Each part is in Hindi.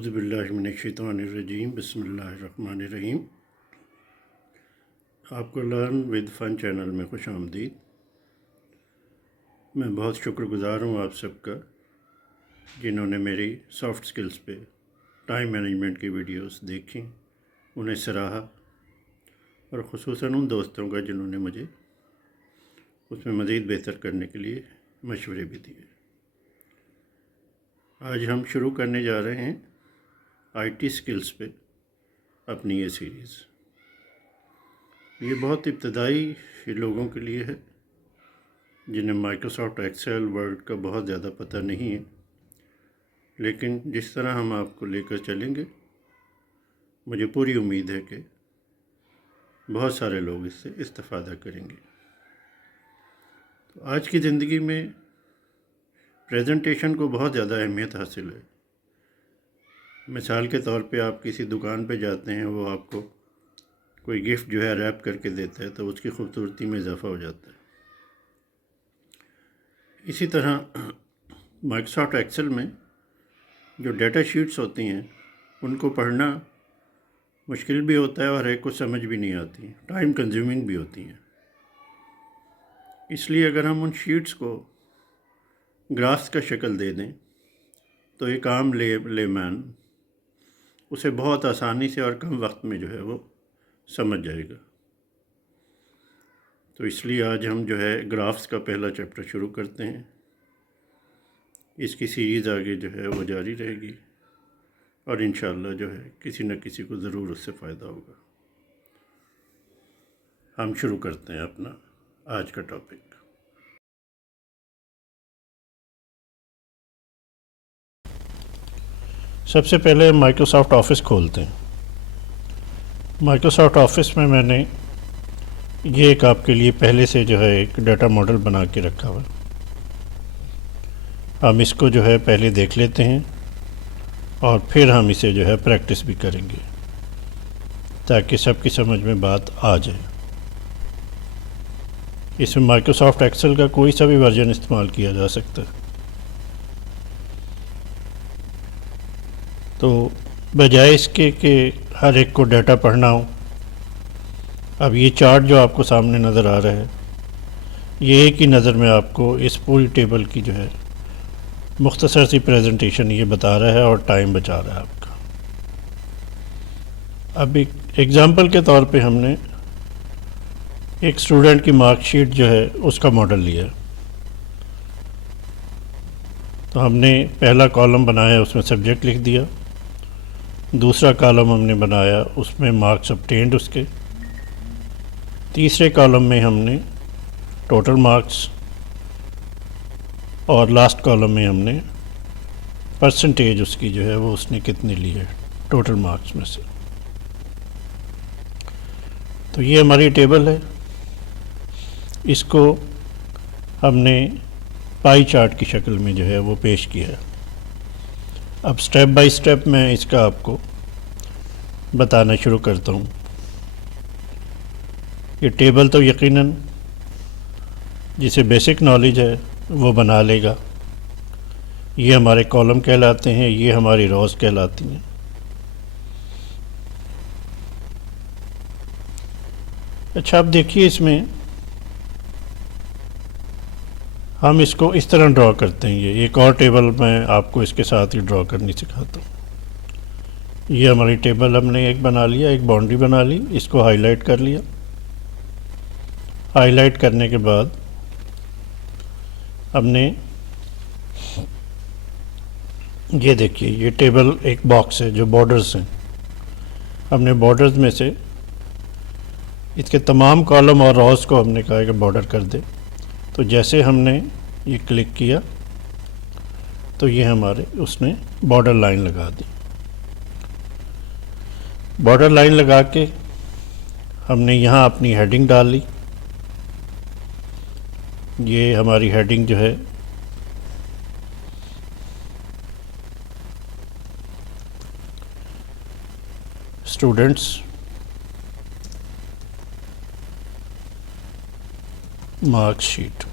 औज़ुबिल्लाहिमिनश्शैतानिर्रजीम बिस्मिल्लाहिर्रहमानिर्रहीम। आपको लर्न विद फ़न चैनल में खुश आमदीद। मैं बहुत शुक्रगुज़ार हूँ आप सबका जिन्होंने मेरी सॉफ़्ट स्किल्स पे टाइम मैनेजमेंट की वीडियोस देखी, उन्हें सराहा और ख़ुसूसन उन दोस्तों का जिन्होंने मुझे उसमें मज़ीद बेहतर करने के लिए मशवरे भी दिए। आज हम शुरू करने जा रहे हैं आईटी स्किल्स पे अपनी ये सीरीज़। ये बहुत इब्तदाई लोगों के लिए है जिन्हें माइक्रोसॉफ्ट एक्सेल वर्ड का बहुत ज़्यादा पता नहीं है, लेकिन जिस तरह हम आपको लेकर चलेंगे मुझे पूरी उम्मीद है कि बहुत सारे लोग इससे इस्तेफ़ादा करेंगे। तो आज की ज़िंदगी में प्रेजेंटेशन को बहुत ज़्यादा अहमियत हासिल है। मिसाल के तौर पे आप किसी दुकान पे जाते हैं, वो आपको कोई गिफ्ट जो है रैप करके देता है तो उसकी खूबसूरती में इजाफ़ा हो जाता है। इसी तरह माइक्रोसॉफ्ट एक्सेल में जो डेटा शीट्स होती हैं उनको पढ़ना मुश्किल भी होता है और एक को समझ भी नहीं आती, टाइम कंज्यूमिंग भी होती हैं। इसलिए अगर हम उन शीट्स को ग्राफ्स का शक्ल दे दें तो एक आम लेमैन उसे बहुत आसानी से और कम वक्त में जो है वो समझ जाएगा। तो इसलिए आज हम जो है ग्राफ्स का पहला चैप्टर शुरू करते हैं। इसकी सीरीज़ आगे जो है वो जारी रहेगी और इंशाअल्लाह जो है किसी न किसी को ज़रूर उससे फ़ायदा होगा। हम शुरू करते हैं अपना आज का टॉपिक। सबसे पहले माइक्रोसॉफ्ट ऑफिस खोलते हैं। माइक्रोसॉफ्ट ऑफिस में मैंने ये एक आपके लिए पहले से जो है एक डाटा मॉडल बना के रखा हुआ। हम इसको जो है पहले देख लेते हैं और फिर हम इसे जो है प्रैक्टिस भी करेंगे ताकि सबकी समझ में बात आ जाए। इसमें माइक्रोसॉफ्ट एक्सेल का कोई सा भी वर्जन इस्तेमाल किया जा सकता है। तो बजाय इसके कि हर एक को डाटा पढ़ना हो, अब ये चार्ट जो आपको सामने नज़र आ रहा है ये एक ही नज़र में आपको इस पूरी टेबल की जो है मुख्तसर सी प्रेजेंटेशन ये बता रहा है और टाइम बचा रहा है आपका। अब एक एग्ज़ाम्पल के तौर पे हमने एक स्टूडेंट की मार्कशीट जो है उसका मॉडल लिया। तो हमने पहला कॉलम बनाया, उसमें सब्जेक्ट लिख दिया। दूसरा कॉलम हमने बनाया, उसमें मार्क्स ऑब्टेन्ड उसके। तीसरे कॉलम में हमने टोटल मार्क्स और लास्ट कॉलम में हमने परसेंटेज उसकी जो है वो उसने कितने ली है टोटल मार्क्स में से। तो ये हमारी टेबल है। इसको हमने पाई चार्ट की शक्ल में जो है वो पेश किया है। अब स्टेप बाय स्टेप मैं इसका आपको बताना शुरू करता हूँ। ये टेबल तो यकीनन जिसे बेसिक नॉलेज है वो बना लेगा। ये हमारे कॉलम कहलाते हैं, ये हमारी रोज़ कहलाती हैं। अच्छा, अब देखिए इसमें हम इसको इस तरह ड्रॉ करते हैं। ये एक और टेबल मैं आपको इसके साथ ही ड्रॉ करनी सिखाता हूँ। ये हमारी टेबल हमने एक बना लिया, एक बाउंड्री बना ली, इसको हाईलाइट कर लिया। हाईलाइट करने के बाद हमने ये देखिए ये टेबल एक बॉक्स है जो बॉर्डर्स हैं। हमने बॉर्डर्स में से इसके तमाम कॉलम और रोज़ को हमने कहा कि बॉर्डर कर दे। तो जैसे हमने ये क्लिक किया तो ये हमारे उसने बॉर्डर लाइन लगा दी। बॉर्डर लाइन लगा के हमने यहाँ अपनी हेडिंग डाल ली। ये हमारी हेडिंग जो है स्टूडेंट्स मार्कशीट,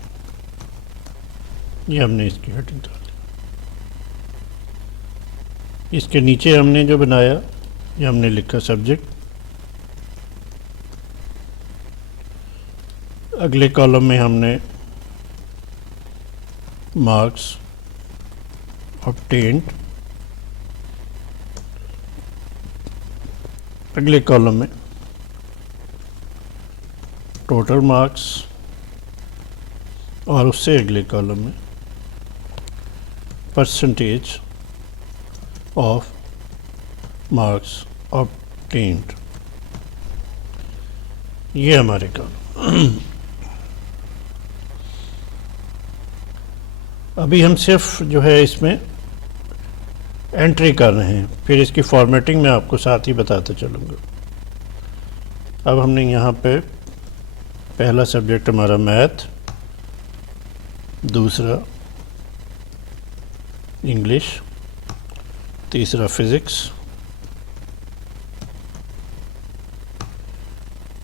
ये हमने इसकी हेडिंग डाली। इसके नीचे हमने जो बनाया, ये हमने लिखा सब्जेक्ट। अगले कॉलम में हमने मार्क्स ऑब्टेन्ड, अगले कॉलम में टोटल मार्क्स, और उससे अगले कॉलम में परसेंटेज ऑफ मार्क्स ऑब्टेन्ड। ये हमारे कॉलम। अभी हम सिर्फ जो है इसमें एंट्री कर रहे हैं, फिर इसकी फॉर्मेटिंग मैं आपको साथ ही बताता चलूँगा। अब हमने यहाँ पे पहला सब्जेक्ट हमारा मैथ, दूसरा इंग्लिश, तीसरा फिज़िक्स,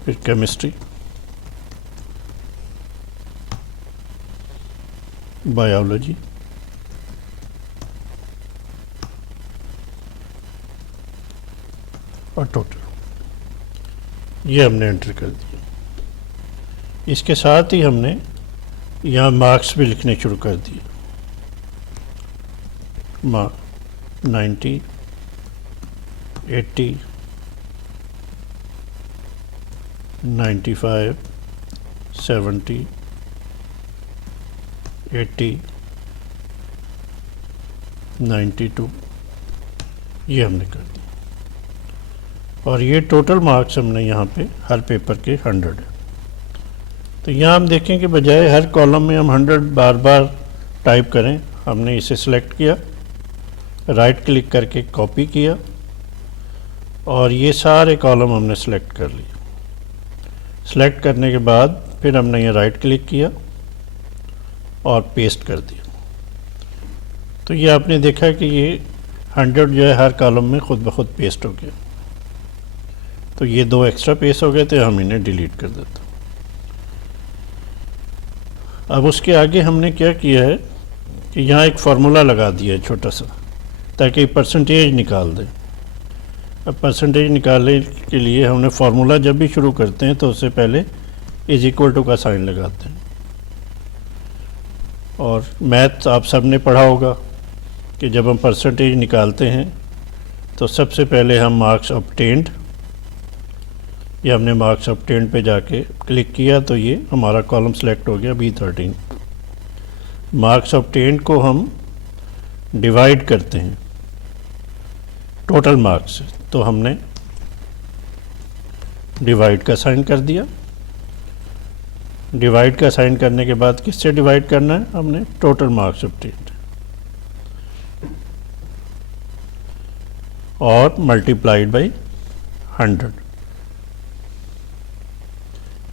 फिर केमिस्ट्री, बायोलॉजी, और टोटल। ये हमने एंटर कर दिया। इसके साथ ही हमने यहाँ मार्क्स भी लिखने शुरू कर दिए। 90, 80, 95, 70, 80, 92, ये हमने कर दिया। और ये टोटल मार्क्स हमने यहाँ पे हर पेपर के 100 है। तो यहाँ हम देखें कि बजाय हर कॉलम में हम 100 बार बार टाइप करें, हमने इसे सिलेक्ट किया, राइट क्लिक करके कॉपी किया, और ये सारे कॉलम हमने सेलेक्ट कर लिए। सेलेक्ट करने के बाद फिर हमने ये राइट क्लिक किया और पेस्ट कर दिया। तो ये आपने देखा कि ये 100 जो है हर कॉलम में ख़ुद ब खुद पेस्ट हो गया। तो ये 2 एक्स्ट्रा पेस्ट हो गए थे, हम इन्हें डिलीट कर देते। अब उसके आगे हमने क्या किया है कि यहाँ एक फार्मूला लगा दिया है छोटा सा, ताकि परसेंटेज निकाल दें। अब परसेंटेज निकालने के लिए हमने फार्मूला जब भी शुरू करते हैं तो उससे पहले इज इक्वल टू का साइन लगाते हैं। और मैथ आप सब ने पढ़ा होगा कि जब हम परसेंटेज निकालते हैं तो सबसे पहले हम मार्क्स ऑब्टेन्ड, ये हमने मार्क्स ऑब्टेन्ड पे जाके क्लिक किया तो ये हमारा कॉलम सेलेक्ट हो गया B13। मार्क्स ऑब्टेन्ड को हम डिवाइड करते हैं टोटल मार्क्स से, तो हमने डिवाइड का साइन कर दिया। डिवाइड का साइन करने के बाद किससे डिवाइड करना है, हमने टोटल मार्क्स ऑब्टेन्ड और मल्टीप्लाइड बाई 100।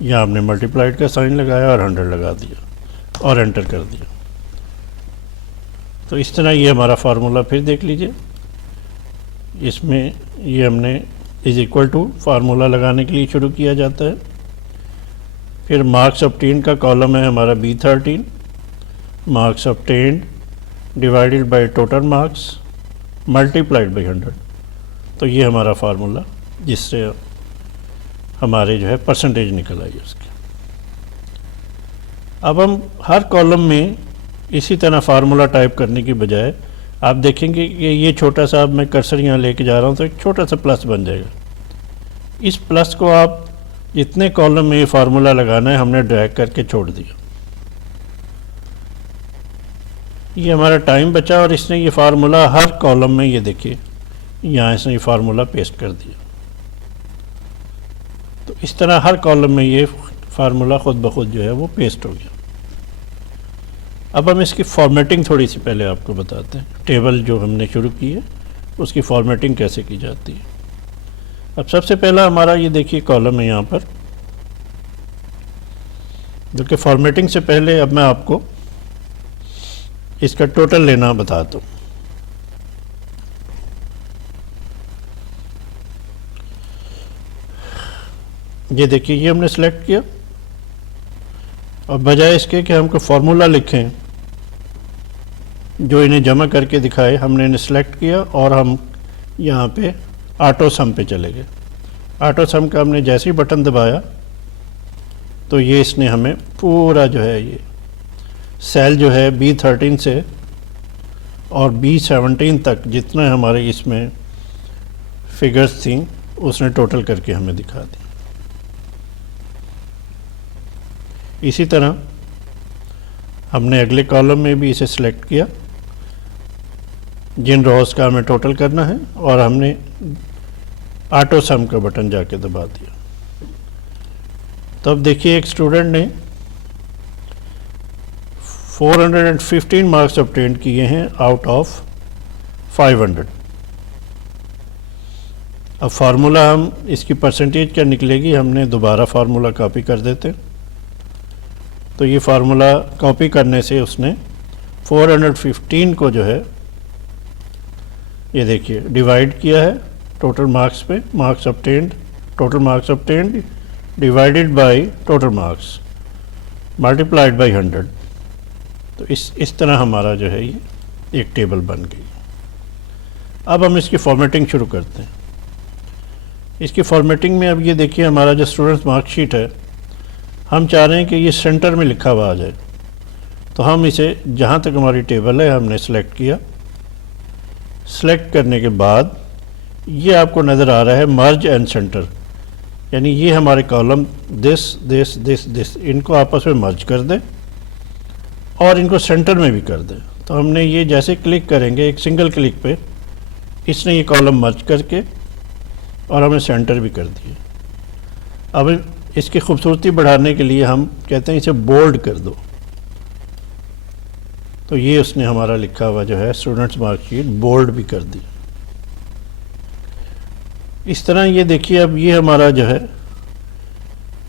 यहाँ हमने मल्टीप्लाइड का साइन लगाया और 100 लगा दिया और एंटर कर दिया। तो इस तरह ये हमारा फार्मूला फिर देख लीजिए। इसमें ये हमने इज इक्वल टू फार्मूला लगाने के लिए शुरू किया जाता है। फिर मार्क्स ऑब्टेन्ड का कॉलम है हमारा B13, marks obtained divided by total marks multiplied by 100। तो ये हमारा फार्मूला जिससे हमारे जो है परसेंटेज निकल आई उसकी। अब हम हर कॉलम में इसी तरह फार्मूला टाइप करने की बजाय आप देखेंगे कि ये छोटा सा, अब मैं कर्सर यहाँ लेके जा रहा हूँ तो एक छोटा सा प्लस बन जाएगा। इस प्लस को आप जितने कॉलम में ये फार्मूला लगाना है हमने ड्रैग करके छोड़ दिया। ये हमारा टाइम बचा और इसने ये फार्मूला हर कॉलम में, ये देखिए यहाँ इसने ये फार्मूला पेस्ट कर दिया। तो इस तरह हर कॉलम में ये फार्मूला ख़ुद ब खुद जो है वो पेस्ट हो गया। अब हम इसकी फॉर्मेटिंग थोड़ी सी पहले आपको बताते हैं। टेबल जो हमने शुरू की है उसकी फॉर्मेटिंग कैसे की जाती है। अब सबसे पहला हमारा ये देखिए कॉलम है यहाँ पर, जो कि फॉर्मेटिंग से पहले अब मैं आपको इसका टोटल लेना बताता हूँ। ये देखिए ये हमने सेलेक्ट किया और बजाय इसके कि हमको फार्मूला लिखें, जो इन्हें जमा करके दिखाए हमने इन्हें सेलेक्ट किया और हम यहाँ पे ऑटो सम पे चले गए। ऑटो सम का हमने जैसे ही बटन दबाया तो ये इसने हमें पूरा जो है ये सेल जो है B13 से और B17 तक जितना हमारे इसमें फिगर्स थी उसने टोटल करके हमें दिखा दी। इसी तरह हमने अगले कॉलम में भी इसे सिलेक्ट किया जिन रोज़ का हमें टोटल करना है और हमने ऑटो सम का बटन जाके दबा दिया। तब देखिए एक स्टूडेंट ने 415 मार्क्स ऑब्टेन किए हैं आउट ऑफ 500। अब फार्मूला हम इसकी परसेंटेज क्या निकलेगी, हमने दोबारा फार्मूला कॉपी कर देते। तो ये फार्मूला कॉपी करने से उसने 415 को जो है ये देखिए डिवाइड किया है टोटल मार्क्स पे, marks obtained, total marks obtained divided by total marks multiplied by 100। तो इस तरह हमारा जो है ये एक टेबल बन गई। अब हम इसकी फॉर्मेटिंग शुरू करते हैं। इसकी फॉर्मेटिंग में अब ये देखिए हमारा जो स्टूडेंट्स मार्कशीट है हम चाह रहे हैं कि ये सेंटर में लिखा हुआ आ जाए। तो हम इसे जहाँ तक हमारी टेबल है हमने सेलेक्ट किया। सेलेक्ट करने के बाद ये आपको नज़र आ रहा है मर्ज एंड सेंटर, यानी ये हमारे कॉलम दिस इनको आपस में मर्ज कर दें और इनको सेंटर में भी कर दें। तो हमने ये जैसे क्लिक करेंगे एक सिंगल क्लिक पे इसने ये कॉलम मर्ज करके और हमें सेंटर भी कर दिए। अब इसकी खूबसूरती बढ़ाने के लिए हम कहते हैं इसे बोल्ड कर दो। तो ये उसने हमारा लिखा हुआ जो है स्टूडेंट्स मार्कशीट बोल्ड भी कर दी। इस तरह ये देखिए अब ये हमारा जो है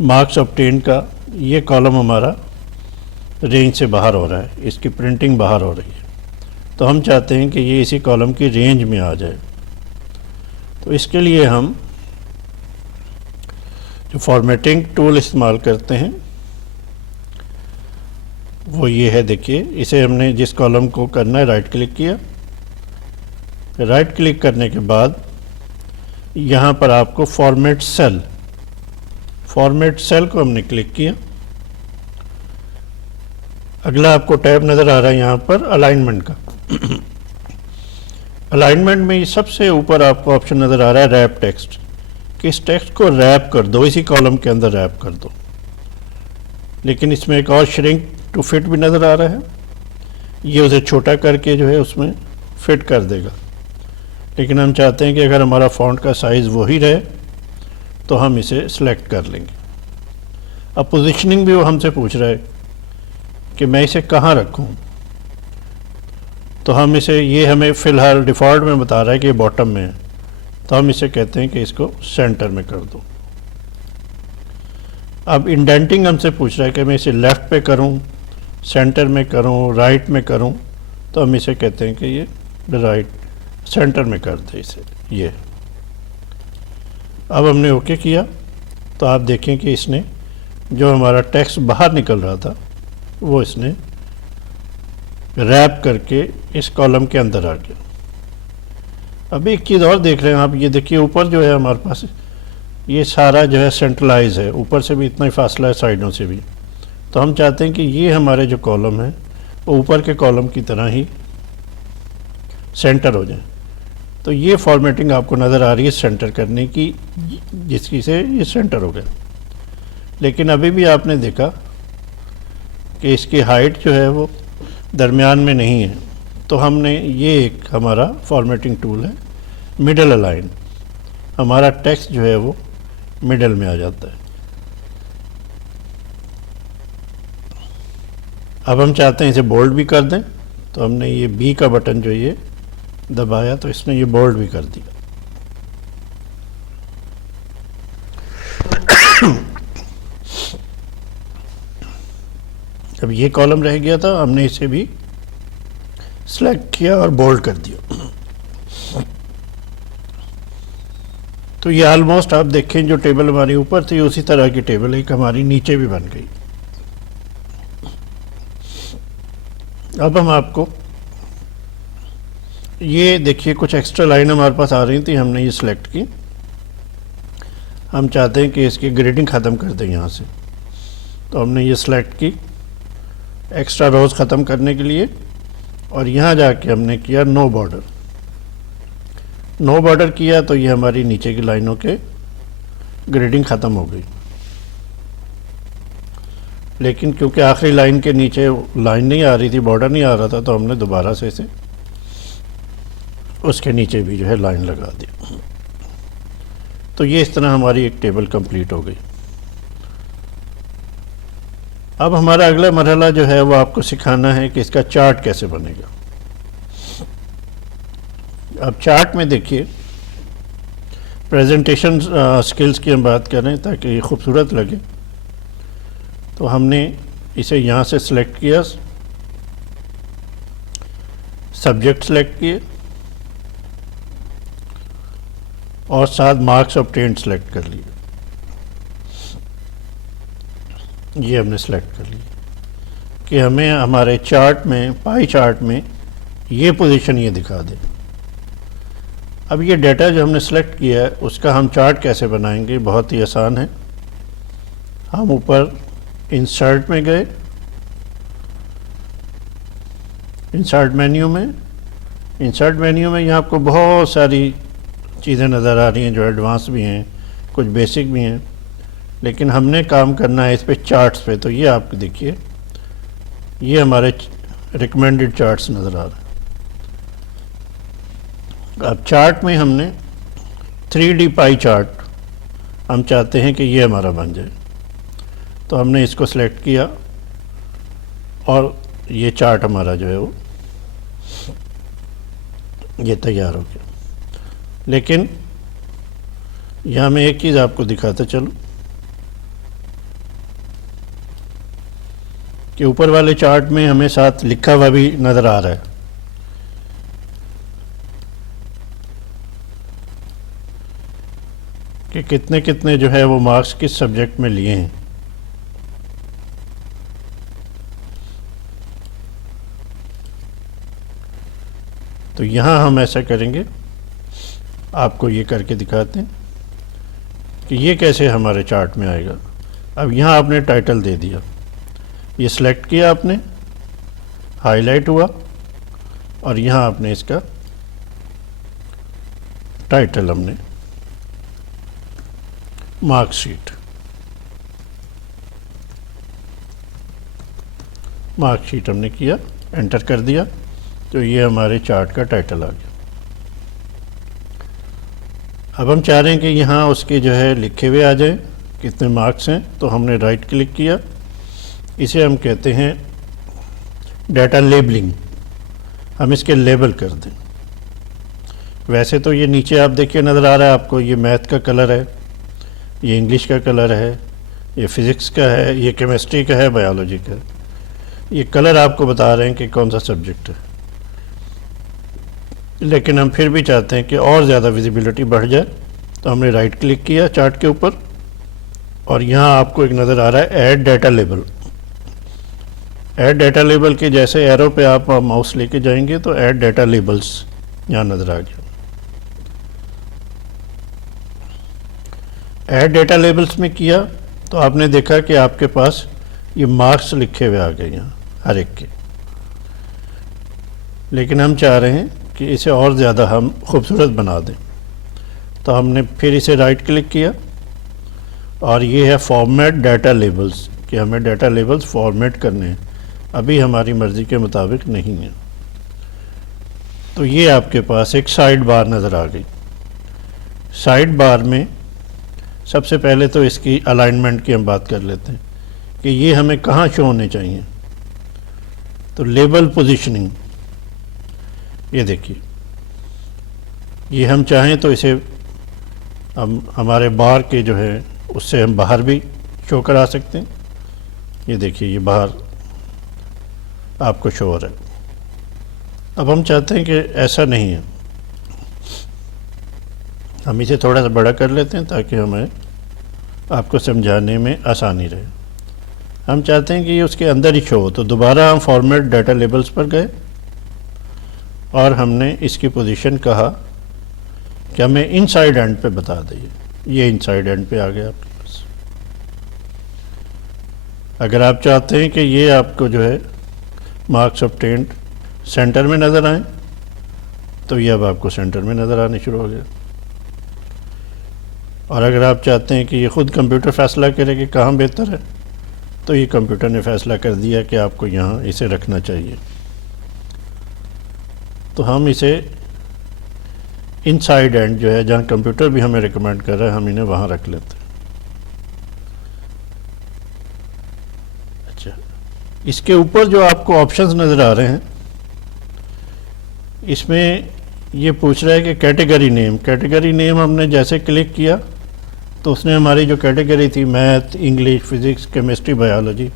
मार्क्स ऑब्टेन का ये कॉलम हमारा रेंज से बाहर हो रहा है, इसकी प्रिंटिंग बाहर हो रही है। तो हम चाहते हैं कि ये इसी कॉलम की रेंज में आ जाए। तो इसके लिए हम जो फॉर्मेटिंग टूल इस्तेमाल करते हैं वो ये है, देखिए इसे हमने जिस कॉलम को करना है राइट क्लिक किया। राइट क्लिक करने के बाद यहाँ पर आपको फॉर्मेट सेल को हमने क्लिक किया। अगला आपको टैब नज़र आ रहा है यहाँ पर अलाइनमेंट का। अलाइनमेंट में सबसे ऊपर आपको ऑप्शन नज़र आ रहा है रैप टेक्स्ट, कि इस टेक्स्ट को रैप कर दो, इसी कॉलम के अंदर रैप कर दो। लेकिन इसमें एक और श्रिंक टू फिट भी नज़र आ रहा है, ये उसे छोटा करके जो है उसमें फिट कर देगा। लेकिन हम चाहते हैं कि अगर हमारा फ़ॉन्ट का साइज़ वही रहे तो हम इसे सिलेक्ट कर लेंगे। अब पोजीशनिंग भी वो हमसे पूछ रहा है कि मैं इसे कहाँ रखूँ। तो हम इसे, ये हमें फ़िलहाल डिफ़ॉल्ट में बता रहा है कि ये बॉटम में है, तो हम इसे कहते हैं कि इसको सेंटर में कर दो। अब इंडेंटिंग हमसे पूछ रहा है कि मैं इसे लेफ़्ट पे करूं, सेंटर में करूं, राइट में करूं। तो हम इसे कहते हैं कि ये राइट सेंटर में कर दे इसे। ये अब हमने ओके किया तो आप देखें कि इसने जो हमारा टेक्स्ट बाहर निकल रहा था वो इसने रैप करके इस कॉलम के अंदर आ गया। अब एक चीज़ और देख रहे हैं आप, ये देखिए ऊपर जो है हमारे पास ये सारा जो है सेंट्रलाइज है, ऊपर से भी इतना ही फासला है, साइडों से भी। तो हम चाहते हैं कि ये हमारे जो कॉलम है वो ऊपर के कॉलम की तरह ही सेंटर हो जाए। तो ये फॉर्मेटिंग आपको नज़र आ रही है सेंटर करने की, जिसकी से ये सेंटर हो गया। लेकिन अभी भी आपने देखा कि इसकी हाइट जो है वो दरमियान में नहीं है। तो हमने ये एक हमारा फॉर्मेटिंग टूल है मिडल अलाइन, हमारा टेक्स्ट जो है वो मिडल में आ जाता है। अब हम चाहते हैं इसे बोल्ड भी कर दें, तो हमने ये बी का बटन जो ये दबाया तो इसने ये बोल्ड भी कर दिया। अब ये कॉलम रह गया था, हमने इसे भी सेलेक्ट किया और बोल्ड कर दिया। तो ये ऑलमोस्ट आप देखें जो टेबल हमारी ऊपर थी उसी तरह की टेबल एक हमारी नीचे भी बन गई। अब हम आपको ये देखिए कुछ एक्स्ट्रा लाइन हमारे पास आ रही थी, हमने ये सिलेक्ट की। हम चाहते हैं कि इसकी ग्रेडिंग ख़त्म कर दें यहाँ से, तो हमने ये सिलेक्ट की एक्स्ट्रा रोज़ ख़त्म करने के लिए, और यहाँ जाके हमने किया नो बॉर्डर। नो बॉर्डर किया तो ये हमारी नीचे की लाइनों के ग्रेडिंग ख़त्म हो गई। लेकिन क्योंकि आखिरी लाइन के नीचे लाइन नहीं आ रही थी, बॉर्डर नहीं आ रहा था, तो हमने दोबारा से इसे उसके नीचे भी जो है लाइन लगा दी। तो ये इस तरह हमारी एक टेबल कंप्लीट हो गई। अब हमारा अगला मरहला जो है वो आपको सिखाना है कि इसका चार्ट कैसे बनेगा। अब चार्ट में देखिए, प्रेजेंटेशन स्किल्स की हम बात कर रहे हैं ताकि ये खूबसूरत लगे। तो हमने इसे यहाँ से सिलेक्ट किया, सब्जेक्ट सेलेक्ट किए और साथ मार्क्स ऑब्टेन्ड सेलेक्ट कर लिए। ये हमने सेलेक्ट कर लिया कि हमें हमारे चार्ट में, पाई चार्ट में ये पोजीशन ये दिखा दे। अब ये डाटा जो हमने सेलेक्ट किया है उसका हम चार्ट कैसे बनाएंगे, बहुत ही आसान है। हम ऊपर इंसर्ट में गए, इंसर्ट मेन्यू में यहाँ आपको बहुत सारी चीज़ें नज़र आ रही हैं जो एडवांस भी हैं, कुछ बेसिक भी हैं, लेकिन हमने काम करना है इस पे चार्ट्स पे। तो ये आप देखिए, ये हमारे रिकमेंडेड चार्ट्स नज़र आ रहे हैं। अब चार्ट में हमने 3D पाई चार्ट हम चाहते हैं कि ये हमारा बन जाए, तो हमने इसको सेलेक्ट किया और ये चार्ट हमारा जो है वो ये तैयार हो गया। लेकिन यहाँ मैं एक चीज़ आपको दिखाता चलूँ कि ऊपर वाले चार्ट में हमें साथ लिखा हुआ भी नज़र आ रहा है कि कितने कितने जो है वो मार्क्स किस सब्जेक्ट में लिए हैं। तो यहाँ हम ऐसा करेंगे, आपको ये करके दिखाते हैं कि ये कैसे हमारे चार्ट में आएगा। अब यहाँ आपने टाइटल दे दिया, ये सिलेक्ट किया आपने, हाईलाइट हुआ और यहाँ आपने इसका टाइटल हमने मार्कशीट हमने किया, एंटर कर दिया, तो ये हमारे चार्ट का टाइटल आ गया। अब हम चाह रहे हैं कि यहाँ उसके जो है लिखे हुए आ जाए कितने मार्क्स हैं, तो हमने राइट क्लिक किया, इसे हम कहते हैं डाटा लेबलिंग। हम इसके लेबल कर दें। वैसे तो ये नीचे आप देखिए नज़र आ रहा है आपको, ये मैथ का कलर है, ये इंग्लिश का कलर है, ये फिज़िक्स का है, ये केमिस्ट्री का है, बायोलॉजी का है। ये कलर आपको बता रहे हैं कि कौन सा सब्जेक्ट है। लेकिन हम फिर भी चाहते हैं कि और ज़्यादा विजिबिलिटी बढ़ जाए, तो हमने राइट क्लिक किया चार्ट के ऊपर और यहाँ आपको एक नज़र आ रहा है add data label. Add data label के जैसे एरो पे आप माउस लेके जाएंगे तो ऐड डाटा लेबल्स यहाँ नज़र आ गया। ऐड डाटा लेबल्स में किया तो आपने देखा कि आपके पास ये मार्क्स लिखे हुए आ गए यहाँ हर एक के। लेकिन हम चाह रहे हैं कि इसे और ज़्यादा हम खूबसूरत बना दें, तो हमने फिर इसे राइट क्लिक किया और ये है फॉर्मेट डाटा लेबल्स, कि हमें डाटा लेबल्स फॉर्मेट करने हैं, अभी हमारी मर्ज़ी के मुताबिक नहीं है। तो ये आपके पास एक साइड बार नज़र आ गई। साइड बार में सबसे पहले तो इसकी अलाइनमेंट की हम बात कर लेते हैं कि ये हमें कहाँ शो होने चाहिए। तो लेबल पोजीशनिंग, ये देखिए, ये हम चाहें तो इसे हम हमारे बार के जो है उससे हम बाहर भी शो करा सकते हैं। ये देखिए, ये बाहर आपको शो हो रहा है। अब हम चाहते हैं कि ऐसा नहीं है, हम इसे थोड़ा सा बड़ा कर लेते हैं ताकि हमें आपको समझाने में आसानी रहे। हम चाहते हैं कि ये उसके अंदर ही शो हो, तो दोबारा हम फॉर्मेट डाटा लेबल्स पर गए और हमने इसकी पोजीशन कहा कि हमें इनसाइड एंड पे बता दें। ये इनसाइड एंड पे आ गया आपके पास। अगर आप चाहते हैं कि ये आपको जो है मार्क्स ऑब्टेन्ड सेंटर में नज़र आए, तो ये अब आपको सेंटर में नज़र आने शुरू हो गया। और अगर आप चाहते हैं कि ये ख़ुद कंप्यूटर फ़ैसला करे कि कहाँ बेहतर है, तो ये कंप्यूटर ने फ़ैसला कर दिया कि आपको यहाँ इसे रखना चाहिए। तो हम इसे इनसाइड एंड जो है, जहाँ कंप्यूटर भी हमें रिकमेंड कर रहा है, हम इन्हें वहाँ रख लेते हैं। अच्छा, इसके ऊपर जो आपको ऑप्शंस नज़र आ रहे हैं, इसमें ये पूछ रहा है कि कैटेगरी नेम हमने जैसे क्लिक किया तो उसने हमारी जो कैटेगरी थी math, English, physics, chemistry, biology,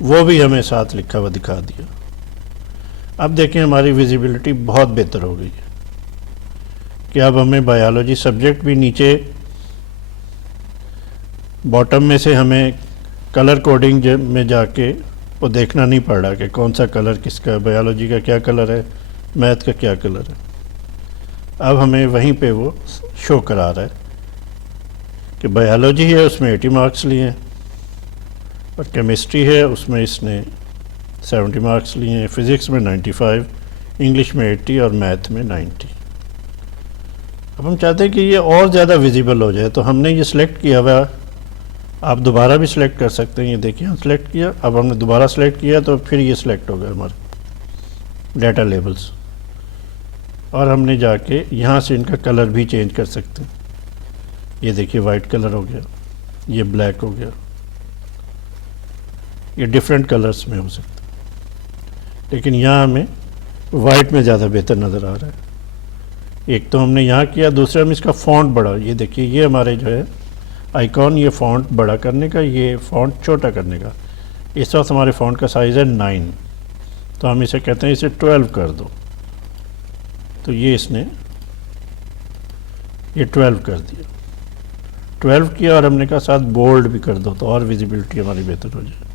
वो भी हमें साथ लिखा हुआ दिखा दिया। अब देखें हमारी विजिबिलिटी बहुत बेहतर हो गई है कि अब हमें बायोलॉजी सब्जेक्ट भी नीचे बॉटम में से हमें कलर कोडिंग में जाके वो देखना नहीं पड़ रहा कि कौन सा कलर किसका है, बायोलॉजी का क्या कलर है, मैथ का क्या कलर है। अब हमें वहीं पे वो शो करा रहा है कि बायोलॉजी है उसमें 80 मार्क्स लिए हैं, और केमिस्ट्री है उसमें इसने 70 मार्क्स लिए हैं, फ़िज़िक्स में 95, इंग्लिश में 80 और मैथ में 90। अब हम चाहते हैं कि ये और ज़्यादा विजिबल हो जाए, तो हमने ये सिलेक्ट किया हुआ। आप दोबारा भी सिलेक्ट कर सकते हैं। ये देखिए हम सिलेक्ट किया, अब हमने दोबारा सिलेक्ट किया तो फिर ये सिलेक्ट हो गया हमारे डाटा लेबल्स। और हमने जाके यहाँ से इनका कलर भी चेंज कर सकते हैं। ये देखिए वाइट कलर हो गया, ये ब्लैक हो गया, ये डिफरेंट कलर्स में हो सकता है, लेकिन यहाँ हमें वाइट में ज़्यादा बेहतर नज़र आ रहा है। एक तो हमने यहाँ किया, दूसरा हम इसका फ़ॉन्ट बड़ा, ये देखिए ये हमारे जो है आइकॉन, ये फ़ॉन्ट बड़ा करने का, ये फ़ॉन्ट छोटा करने का। इस वक्त हमारे फ़ॉन्ट का साइज़ है 9, तो हम इसे कहते हैं इसे 12 कर दो, तो ये इसने ये 12 कर दिया। 12 किया और हमने कहा साथ बोल्ड भी कर दो, तो और विजिबिलिटी हमारी बेहतर हो जाए।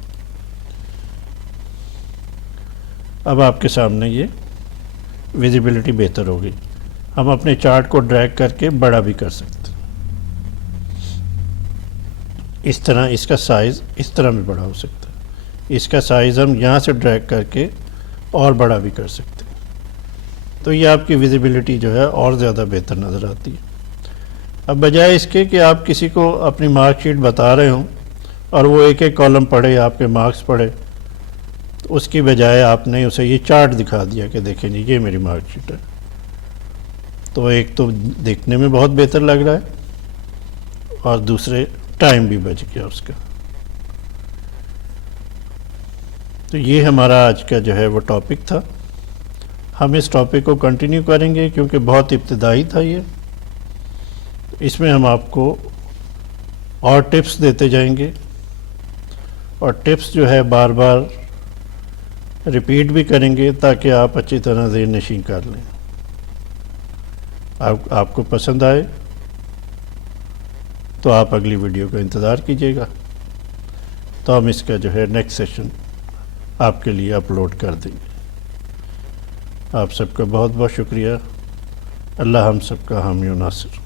अब आपके सामने ये विजिबिलिटी बेहतर हो गई। हम अपने चार्ट को ड्रैग करके बड़ा भी कर सकते हैं। इस तरह इसका साइज़ इस तरह भी बड़ा हो सकता है। इसका साइज़ हम यहाँ से ड्रैग करके और बड़ा भी कर सकते हैं, तो ये आपकी विजिबिलिटी जो है और ज़्यादा बेहतर नज़र आती है। अब बजाय इसके कि आप किसी को अपनी मार्कशीट बता रहे हों और वो एक एक कॉलम पढ़े, आपके मार्क्स पढ़े, तो उसकी बजाय आपने उसे ये चार्ट दिखा दिया कि देखें जी ये मेरी मार्कशीट है। तो एक तो देखने में बहुत बेहतर लग रहा है और दूसरे टाइम भी बच गया उसका। तो ये हमारा आज का जो है वो टॉपिक था। हम इस टॉपिक को कंटिन्यू करेंगे क्योंकि बहुत इब्तिदाई था ये। इसमें हम आपको और टिप्स देते जाएंगे, और टिप्स जो है बार बार रिपीट भी करेंगे ताकि आप अच्छी तरह ज़हन नशीं कर लें। आपको पसंद आए तो आप अगली वीडियो का इंतज़ार कीजिएगा, तो हम इसका जो है नेक्स्ट सेशन आपके लिए अपलोड कर देंगे। आप सबका बहुत बहुत शुक्रिया। अल्लाह हम सबका हामी व नासिर।